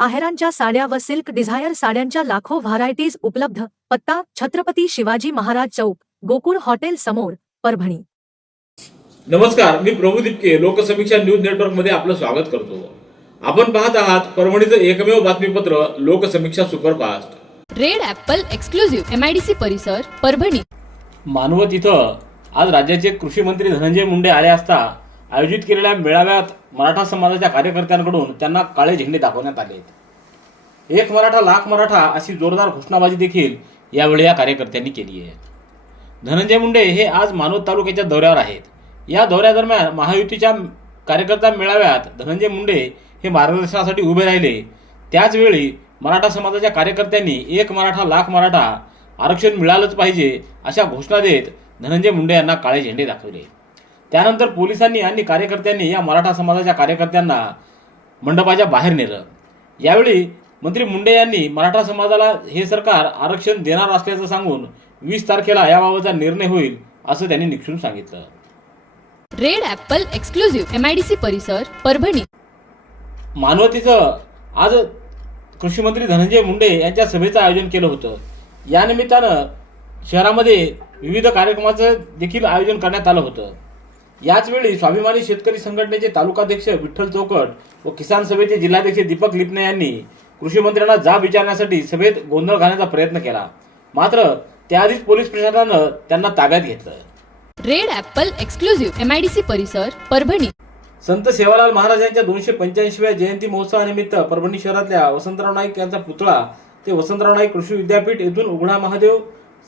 आहेरांच्या साड्या व silk Dzire साड्यांच्या लाखो व्हरायटीज उपलब्ध. पत्ता छत्रपती शिवाजी महाराज चौक गोकुळ हॉटेल समोर परभणी. नमस्कार मी प्रभू दिपके लोकसमीक्षा न्यूज नेटवर्कमध्ये आपलं स्वागत करतो. आपण पाहत आहात परभणीचं एकमेव बातमीपत्र Loksamiksha superfast. Red apple exclusive MIDC परिसर परभणी. मानवत इथं आज राज्याचे कृषी मंत्री धनंजय मुंडे आले असता आयोजित केलेल्या मेळाव्यात मराठा समाजाच्या कार्यकर्त्यांकडून त्यांना काळे झेंडे दाखवण्यात आले आहेत. एक मराठा लाख मराठा अशी जोरदार घोषणाबाजी देखील यावेळी या कार्यकर्त्यांनी केली आहे. धनंजय मुंडे हे आज मानोद तालुक्याच्या दौऱ्यावर आहेत. या दौऱ्यादरम्यान महायुतीच्या कार्यकर्ता मेळाव्यात धनंजय मुंडे हे मार्गदर्शनासाठी उभे राहिले. त्याचवेळी मराठा समाजाच्या कार्यकर्त्यांनी एक मराठा लाख मराठा आरक्षण मिळालंच पाहिजे अशा घोषणा देत धनंजय मुंडे यांना काळे झेंडे दाखवले. त्यानंतर पोलिसांनी आणि कार्यकर्त्यांनी या मराठा समाजाच्या कार्यकर्त्यांना मंडपाच्या बाहेर नेलं. यावेळी मंत्री मुंडे यांनी मराठा समाजाला हे सरकार आरक्षण देणार असल्याचं सांगून वीस तारखेला याबाबतचा निर्णय होईल असं त्यांनी निक्षून सांगितलं. रेड ॲपल एक्सक्लुझिव्ह एमआयडीसी परिसर परभणी. मानवतीचं आज कृषी मंत्री धनंजय मुंडे यांच्या सभेचं आयोजन केलं होतं. या निमित्तानं शहरामध्ये विविध कार्यक्रमाचं देखील आयोजन करण्यात आलं होतं. याचवेळी स्वाभिमानी शेतकरी संघटनेचे तालुकाध्यक्ष विठ्ठल चौकट व किसान सभेचे जिल्हाध्यक्ष दीपक लिपणे यांनी कृषी मंत्र्यांना जाब विचारण्यासाठी सभेत गोंधळ घालण्याचा प्रयत्न केला. मात्र त्याआधीच पोलीस प्रशासनानं त्यांना ताब्यात घेतलं. रेड ॲपल एक्सक्लुझिव्ह एमआयडीसी परिसर परभणी. संत सेवालाल महाराज यांच्या दोनशे पंच्याऐंशीव्या जयंती महोत्सवानिमित्त परभणी शहरातल्या वसंतराव नाईक यांचा पुतळा ते वसंतराव नाईक कृषी विद्यापीठ येथून उघडा महादेव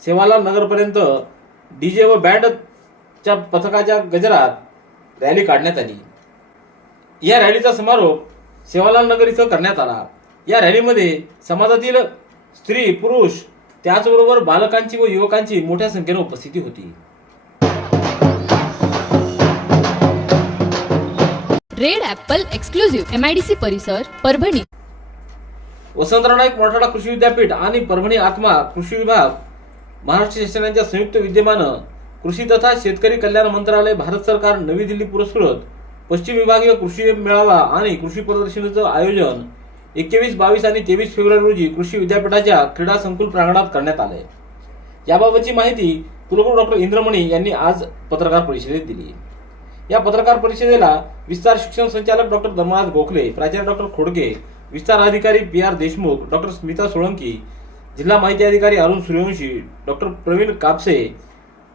सेवालाल नगरपर्यंत डीजे व बँडच्या पथकाच्या गजरात रॅली काढण्यात आली. या रॅलीचा समारोप सेवालाल नगर इथं करण्यात आला. या रॅलीमध्ये समाजातील स्त्री पुरुष त्याचबरोबर बालकांची व युवकांची मोठ्या संख्येने उपस्थिती होती. रेड ॲपल एक्सक्लुझिव्ह एमआयडीसी परिसर परभणी. वसंतराव नाईक मराठवाडा कृषी विद्यापीठ आणि परभणी आत्मा कृषी विभाग महाराष्ट्र शासनाच्या संयुक्त विद्यमानं कृषी तथा शेतकरी कल्याण मंत्रालय भारत सरकार नवी दिल्ली पुरस्कृत पश्चिम विभागीय कृषी मेळावा आणि कृषी प्रदर्शनाचं आयोजन एकवीस बावीस आणि तेवीस फेब्रुवारी रोजी कृषी विद्यापीठाच्या क्रीडा संकुल प्रांगणात करण्यात आले. याबाबतची माहिती कुलगुरू डॉक्टर इंद्रमणी यांनी आज पत्रकार परिषदेत दिली. या पत्रकार परिषदेला विस्तार शिक्षण संचालक डॉक्टर धर्मराज गोखले प्राचार्य डॉक्टर खोडके विस्तार अधिकारी P R Deshmukh doctor Smita Solanki जिल्हा माहिती अधिकारी अरुण सूर्यवंशी डॉक्टर प्रवीण कापसे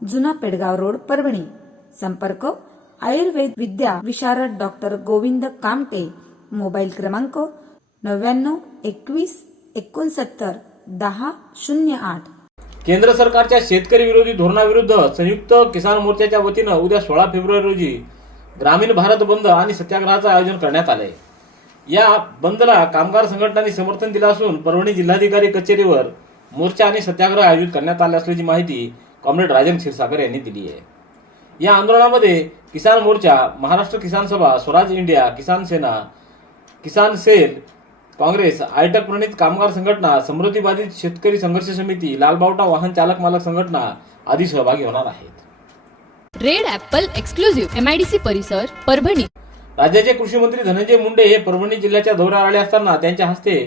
जुना पेडगाव रोड परभणी. संपर्क आयुर्वेद विद्या विशारद डॉक्टर गोविंद कामटे. मोबाईल क्रमांक नव्याण्णव एकवीस एकोणसत्तर दहा शून्य आठ. केंद्र सरकारच्या शेतकरी विरोधी धोरणाविरुद्ध संयुक्त किसान मोर्चाच्या वतीनं उद्या सोळा फेब्रुवारी रोजी ग्रामीण भारत बंद आणि सत्याग्रहाचं आयोजन करण्यात आलंय. या बंदला कामगार संघटनांनी समर्थन दिलं असून परभणी जिल्हाधिकारी कचेरीवर मोर्चा आणि सत्याग्रह आयोजित करण्यात आले असल्याची माहिती कॉम्रेड राजन क्षीरसागर यांनी दिली आहे. या आंदोलनामध्ये किसान मोर्चा महाराष्ट्र किसान सभा स्वराज इंडिया किसान सेना किसान सेल काँग्रेस आयटक प्रणित कामगार संघटना समृद्धी बाधित शेतकरी संघर्ष समिती लालबावटा वाहन चालक मालक संघटना आदी सहभागी होणार आहेत. रेड ॲपल एक्सक्लुझिव्ह एमआयडीसी परिसर परभणी. राज्याचे कृषी मंत्री धनंजय मुंडे हे परभणी जिल्ह्याच्या दौऱ्यावर आले असताना त्यांच्या हस्ते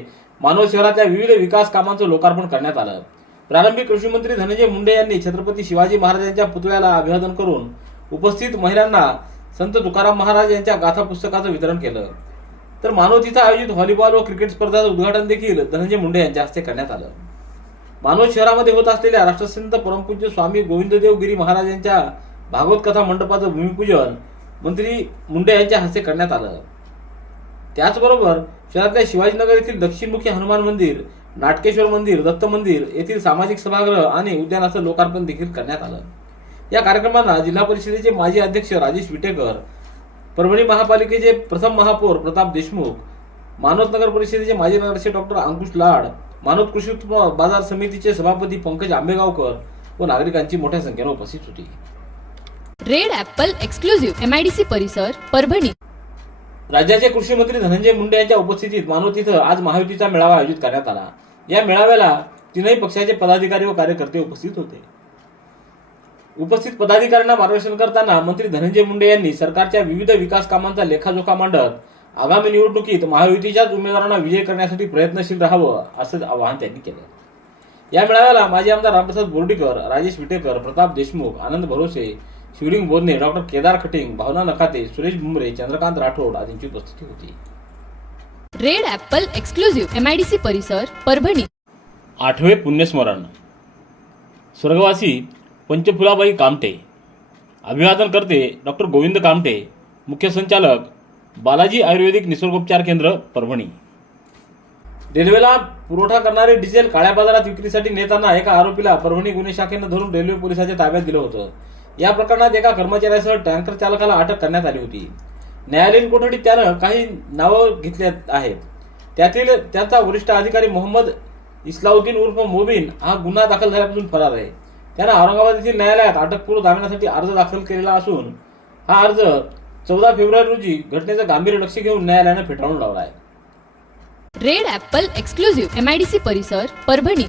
मानव शहरातल्या विविध विकास कामांचं लोकार्पण करण्यात आलं. प्रारंभी कृषी मंत्री धनंजय मुंडे यांनी छत्रपती शिवाजी महाराजांच्या पुतळ्याला अभिवादन करून उपस्थित महिलांना संत तुकाराम महाराज यांच्या गाथा पुस्तकाचं वितरण केलं. तर मानव तिथं आयोजित व्हॉलीबॉल व क्रिकेट स्पर्धाचं उद्घाटन देखील धनंजय मुंडे यांच्या हस्ते करण्यात आलं. मानोद शहरामध्ये होत असलेल्या राष्ट्रसंत परमपूज्य स्वामी गोविंददेव गिरी महाराज यांच्या भागवत कथा मंडपाचं भूमिपूजन मंत्री मुंडे यांच्या हस्ते करण्यात आलं. त्याचबरोबर शहरातल्या शिवाजीनगर येथील दक्षिणमुखी हनुमान मंदिर नाटकेश्वर मंदिर दत्त मंदिर येथील सामाजिक सभागृह आणि उद्यानाचं लोकार्पण देखील करण्यात आलं. या कार्यक्रमांना जिल्हा परिषदेचे माजी अध्यक्ष राजेश विटेकर परभणी महापालिकेचे प्रथम महापौर प्रताप देशमुख मानवत नगर परिषदेचे माजी नगरसेवक डॉक्टर अंकुश लाड मानवत कृषी उत्पन्न बाजार समितीचे सभापती पंकज आंबेगावकर व नागरिकांची मोठ्या संख्येने उपस्थित होती. रेड ऍपल एक्सक्लुझिव्ह एमआयडीसी परिसर परभणी. राज्याचे कृषी मंत्री धनंजय मुंडे यांच्या उपस्थितीत मानवत इथं आज महायुतीचा मेळावा आयोजित करण्यात आला. या मेळाव्याला तीनही पक्षाचे पदाधिकारी व कार्यकर्ते उपस्थित होते. उपस्थित पदाधिकाऱ्यांना मार्गदर्शन करताना मंत्री धनंजय मुंडे यांनी सरकारच्या विविध विकास कामांचा लेखाजोखा मांडत आगामी निवडणुकीत महायुतीच्याच उमेदवारांना विजय करण्यासाठी प्रयत्नशील राहावं असं आवाहन त्यांनी केलं. या मेळाव्याला माजी आमदार रामप्रसाद बोर्डीकर राजेश विटेकर प्रताप देशमुख आनंद भरोसे शिवलिंग बोधने डॉक्टर केदार खटिंग भावना नखाते सुरेश भुमरे चंद्रकांत राठोड आदींची उपस्थिती होती. रेड ॲपल एक्सक्लुझिव्ह एमआयडीसी परिसर परभणी. आठवे पुण्यस्मरण. स्वर्गवासी पंचफुलाबाई कामटे अभिवादन करते डॉक्टर गोविंद कामटे मुख्य संचालक बालाजी आयुर्वेदिक निसर्गोपचार केंद्र परभणी. रेल्वेला पुरवठा करणारे डिझेल काळ्या बाजारात विक्रीसाठी नेताना एका आरोपीला परभणी गुन्हे शाखेनं धरून रेल्वे पोलिसांच्या ताब्यात दिलं होतं. या प्रकरणात एका कर्मचाऱ्यासह टँकर चालकाला अटक करण्यात आली होती. न्यायालयीन कोठडीत त्यानं काही नावं घेतली आहेत. त्यातील त्यांचा वरिष्ठ अधिकारी मोहम्मद इस्लाउद्दीन उर्फ मोबीन हा गुन्हा दाखल झाल्यापासून फरार आहे. त्यानं औरंगाबाद येथील न्यायालयात अटकपूर्व जामिनासाठी अर्ज दाखल केलेला असून हा अर्ज चौदा फेब्रुवारी रोजी घटनेचं गांभीर्य लक्ष घेऊन न्यायालयानं फेटाळून लावला आहे. रेड ऍपल एक्सक्लुझिव्ह एमआयडीसी परिसर परभणी.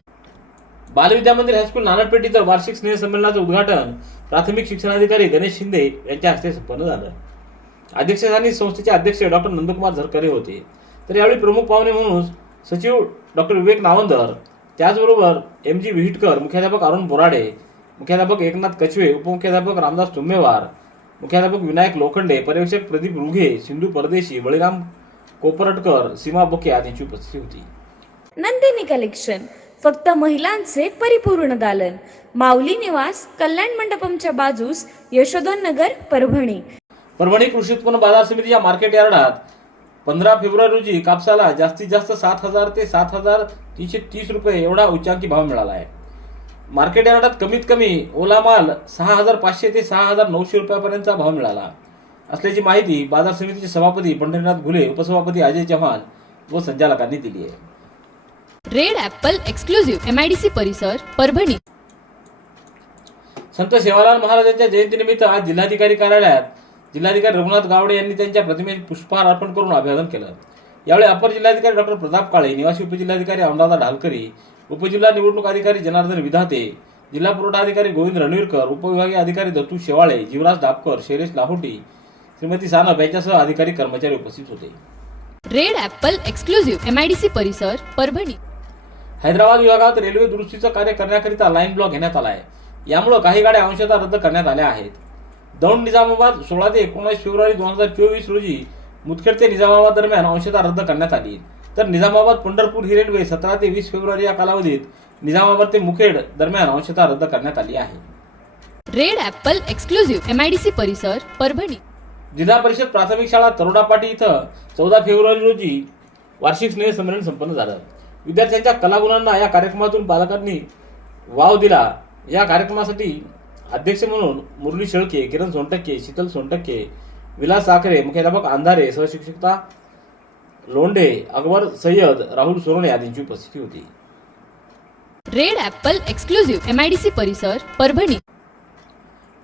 बालविद्या मंदिर हायस्कूल नानटपेठ वार्षिक स्नेहसंमेलनाचं उद्घाटन प्राथमिक शिक्षणाधिकारी गणेश शिंदे यांच्या हस्ते संपन्न झालं. अध्यक्षस्थानी संस्थेचे अध्यक्ष डॉक्टर नंदकुमार झरकरे होते. तर यावेळी प्रमुख पाहुणे म्हणून सचिव डॉक्टर विवेक नावंदर त्याचबरोबर एम जी विहिटकर मुख्याध्यापक अरुण बोराडे मुख्याध्यापक एकनाथ कचवे उपमुख्याध्यापक रामदास तुंबेवार मुख्याध्यापक विनायक लोखंडे पर्यवेक्षक प्रदीप रुघे सिंधू परदेशी बळीराम कोपरटकर सीमा बोके आदींची उपस्थिती होती. नंदिनी कलेक्शन. फक्त महिलांचे परिपूर्ण दालन. माऊली निवास कल्याण मंडपमच्या बाजूस यशोधन नगर परभणी. परभणी कृषी उत्पन्न बाजार समितीच्या मार्केट यार्डात पंधरा फेब्रुवारी रोजी कापसाला जास्तीत जास्त सात हजार ते सात हजार तीनशे तीस रुपये एवढा उच्चांकी भाव मिळाला आहे. मार्केट यार्डात कमीत कमी ओला माल सहा हजार पाचशे ते सहा हजार नऊशे रुपयापर्यंतचा भाव मिळाला. असल्याची माहिती बाजार समितीचे सभापती पंढरीनाथ घुले उपसभापती अजय चव्हाण व संचालकांनी दिली आहे. रेड ॲपल एक्सक्लुझिव्ह एमआयडीसी परिसर परभणी. संत सेवालाल महाराजांच्या जयंतीनिमित्त आज जिल्हाधिकारी कार्यालयात जिल्हाधिकारी रघुनाथ गावडे यांनी त्यांच्या प्रतिमेस पुष्पहार अर्पण करून अभिवादन केलं. यावेळी अपर जिल्हाधिकारी डॉक्टर प्रताप काळे निवासी उपजिल्हाधिकारी अनुराधा ढालकरी उपजिल्हा निवडणूक अधिकारी जनार्दन विधाते जिल्हा पुरवठा अधिकारी गोविंद रणवीरकर उपविभागीय अधिकारी दत्तू शेवाळे जीवराज दापकर शैलेश लाहोटी श्रीमती सानप यांच्यासह अधिकारी कर्मचारी उपस्थित होते. रेड ॲपल एक्सक्लुझिव्ह एमआयडीसी परिसर परभणी. हैदराबाद विभागात रेल्वे दुरुस्तीचं कार्य करण्याकरिता लाईन ब्लॉक घेण्यात आला आहे. यामुळे काही गाड्या अंशतः रद्द करण्यात आल्या आहेत. दौंड निजामाबाद सोळा ते एकोणीस फेब्रुवारी दोन हजार चोवीस रोजी मुदखेड ते निजामाबाद दरम्यान अंशतः रद्द करण्यात आली. तर निजामाबाद पंढरपूर ही रेल्वे सतरा ते वीस फेब्रुवारी या कालावधीत निजामाबाद ते मुखेड दरम्यान अंशतः रद्द करण्यात आली आहे. रेड ॲपल एक्सक्लुझिव्ह एमआयडीसी परिसर परभणी. जिल्हा परिषद प्राथमिक शाळा तरोडापाटी इथं चौदा फेब्रुवारी रोजी वार्षिक स्नेह संमेलन संपन्न झालं. विद्यार्थ्यांच्या कलागुणांना या कार्यक्रमातून पालकांनी वाव दिला. या कार्यक्रमासाठी अध्यक्ष म्हणून मुरली शेळके किरण सोनटक्के शीतल सोनटक्के विलास साखरे मुख्याध्यापक अंधारे सहशिक्षिका लोंढे अकबर सय्यद राहुल सोरणे आदींची उपस्थिती होती. रेड ॲपल एक्सक्लुझिव्ह एमआयडीसी परिसर परभणी.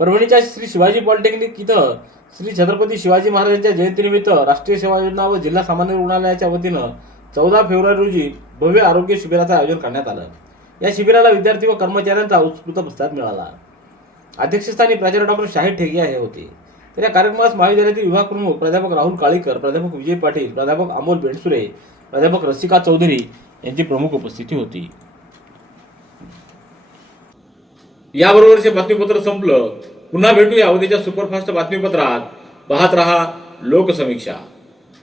परभणीच्या श्री शिवाजी पॉलिटेक्निक इथं श्री छत्रपती शिवाजी महाराजांच्या जयंतीनिमित्त राष्ट्रीय सेवा योजना व जिल्हा सामान्य रुग्णालयाच्या वतीनं चौदा फेब्रुवारी रोजी भव्य आरोग्य शिबिराचं आयोजन करण्यात आलं. या शिबिराला विद्यार्थी व कर्मचाऱ्यांचा उत्स्फूर्त प्रतिसाद मिळाला. अध्यक्षस्थानी प्राचार्य डॉक्टर शाहीद ठेगिया हे होते. तर या कार्यक्रमास महाविद्यालयातील विभाग प्रमुख प्राध्यापक राहुल काळीकर प्राध्यापक विजय पाटील प्राध्यापक अमोल बेंडसुरे प्राध्यापक रसिका चौधरी यांची प्रमुख उपस्थिती होती. याबरोबरचे बातमीपत्र संपलं. पुन्हा भेटूया उद्याच्या सुपरफास्ट बातमीपत्रात. पाहत रहा लोकसमीक्षा.